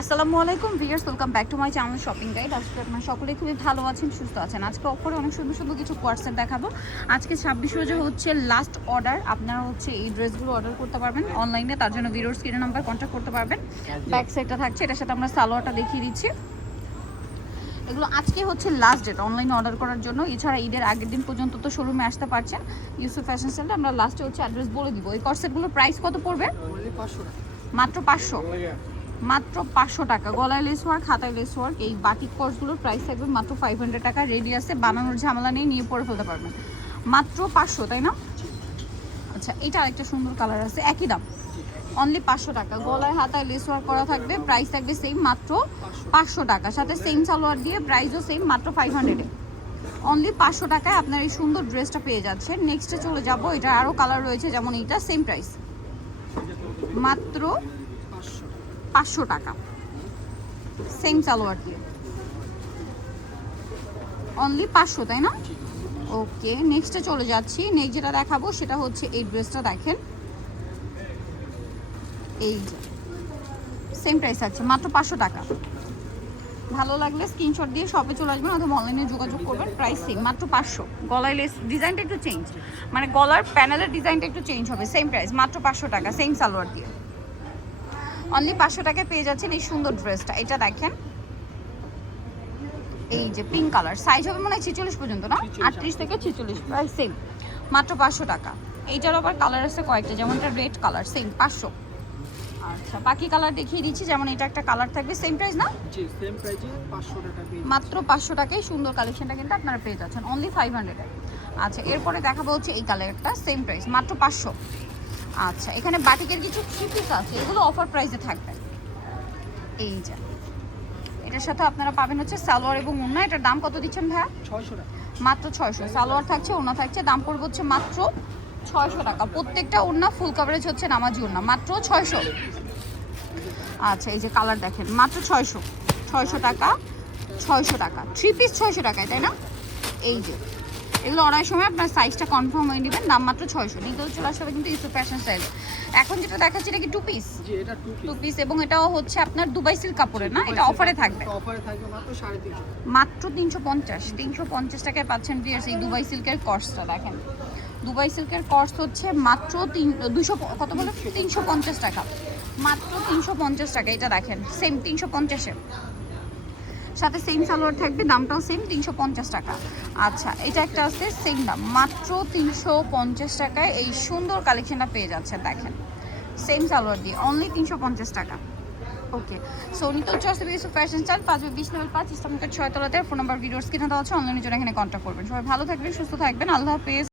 আসসালামু আলাইকুম viewers, welcome back to my channel shopping guide. আজকে আপনারা সকলেই খুবই ভালো আছেন, সুস্থ আছেন। আজকে অফারে অনেক সুন্দর সুন্দর কিছু কোয়ার্সেট দেখাবো। আজকে 26 রোজা হচ্ছে লাস্ট অর্ডার। আপনারা হচ্ছে এই ড্রেসগুলো অর্ডার করতে পারবেন অনলাইনে, তার জন্য ভিডিওর স্ক্রিনে নাম্বার কন্ট্যাক্ট করতে পারবেন। ব্যাক সাইডটা থাকছে, এটার সাথে আমরা সালোয়ারটা দেখিয়ে দিচ্ছি। এগুলো আজকে হচ্ছে লাস্ট ডেট অনলাইনে অর্ডার করার জন্য। এছাড়া ঈদের আগের দিন পর্যন্ত তো শোরুমে আসতে পারছেন ইউসুফ ফ্যাশন স্টাইলে। আমরা লাস্টে হচ্ছে অ্যাড্রেস বলে দিব। এই কোয়ার্সেটগুলোর প্রাইস কত পড়বে? মাত্র 500, মাত্র 500 টাকা। গলায় লেস ওয়ার্ক, হাতায় লেস ওয়ার্ক। এই বাটিক কোর্সগুলোর প্রাইস থাকবে মাত্র 500 টাকা। রেডি আছে, বানানোর ঝামেলা নেই, নিয়ে পরে ফেলতে পারবেন। মাত্র 500, তাই না? আচ্ছা, এটা আরেকটা সুন্দর কালার আছে, একই দাম, অনলি 500 টাকা। গলায় হাতায় লেস ওয়ার্ক করা থাকবে, প্রাইস থাকবে সেম, মাত্র 500 টাকা। সাথে সেম সালোয়ার দিয়ে প্রাইসও সেম, মাত্র 500-এ। অনলি 500 টাকায় আপনার এই সুন্দর ড্রেসটা পেয়ে যাচ্ছেন। নেক্সটে চলে যাব, এটা আরও কালার রয়েছে, যেমন এইটা সেম প্রাইস, মাত্র 500 টাকা, সেম সালোয়ার দিয়ে, অনলি 500, তাই না? ওকে, নেক্সটে চলে যাচ্ছি। নেক্সট যেটা দেখাবো সেটা হচ্ছে এই ড্রেসটা দেখেন, এই যে সেম প্রাইস আছে, মাত্র 500 টাকা। ভালো লাগলে স্ক্রিনশট দিয়ে শপে চলে আসবেন অথবা অনলাইনে যোগাযোগ করবেন, প্রাইস সেম, মাত্র 500। গলায় লেস ডিজাইনটা একটু চেঞ্জ, মানে গলার প্যানেলের ডিজাইনটা একটু চেঞ্জ হবে, সেম প্রাইস, মাত্র 500 টাকা, সেম সালোয়ার দিয়ে। অনলি 500 টাকায় পেয়ে যাচ্ছেন এই সুন্দর ড্রেসটা। এটা দেখেন, এই যে পিঙ্ক কালার, সাইজ হবে মনে হয় 46 পর্যন্ত, না 38 থেকে 46, প্রাইস সেম, মাত্র 500 টাকা। এইটার আবার কালার আছে কয়েকটা, যেমন এটা রেড কালার, সেম 500। আচ্ছা, বাকি কালার দেখিয়ে দিচ্ছি, যেমন এটা একটা কালার থাকবে, সেম প্রাইস না? জি, সেম প্রাইসে 500 টাকা পেয়ে মাত্র 500 টাকায় সুন্দর কালেকশনটা কিন্তু আপনারা পেয়ে যাচ্ছেন, অনলি 500-এ। আচ্ছা, এরপরে দেখাবো হচ্ছে এই কালারটা, সেম প্রাইস, মাত্র 500। আচ্ছা, এখানে বাটিকের কিছু থ্রি পিস আছে, এগুলো অফার প্রাইসে থাকবে। এই যে এটার সাথে আপনারা পাবেন হচ্ছে সালোয়ার এবং ওড়না। এটার দাম কত দিচ্ছেন ভাইয়া? 600 টাকা। মাত্র 600। সালোয়ার থাকছে, ওড়না থাকছে, দাম পড়বে হচ্ছে মাত্র 600 টাকা। প্রত্যেকটা ওড়না ফুল কভারেজ হচ্ছে নামাজি ওড়না, মাত্র 600। আচ্ছা, এই যে কালার দেখেন, মাত্র 600, 600 টাকা, 600 টাকা। থ্রি পিস 600 টাকায়, তাই না? এই যে এগুলো অর্ডারের সময় আপনার সাইজটা কনফার্ম হয়ে নেবেন, দাম মাত্র 600। নিতেও চলে আসবে কিন্তু ইউসুফ ফ্যাশন স্টাইলে। এখন যেটা দেখাচ্ছি এটা কি টু পিস? জি, এটা টু পিস, এবং এটাও হচ্ছে আপনার দুবাই সিল্ক কাপড়ের, না? এটা অফারে থাকবে, অফারে থাকবে মাত্র 350 মাত্র 350। 350 টাকায় পাচ্ছেন ভিউয়ার্স এই দুবাই সিল্কের কর্সটা। দেখেন, দুবাই সিল্কের কর্স হচ্ছে মাত্র 200, কত বলে, 350 টাকা, মাত্র 350 টাকা। এটা দেখেন, সেম 350-এ, সাথে সেম সালোয়ার থাকবে, দামটাও সেম, 350 টাকা। আচ্ছা, এটা একটা আছে সেম দাম, মাত্র 350 টাকায় এই সুন্দর কালেকশনটা পেয়ে যাচ্ছে। দেখেন, সেম সালোয়ার দিয়ে, অনলি 350 টাকা। ওকে, সো নিতে হচ্ছে Yusuf fashion style, 5/20 level 5, Islampur 6 তলাতে। ফোন নাম্বার ভিডিওস কিনে দেওয়া আছে, অনলাইনের জন্য এখানে কন্ট্যাক্ট করবেন। সবাই ভালো থাকবেন, সুস্থ থাকবেন, আল্লাহ হাফেজ।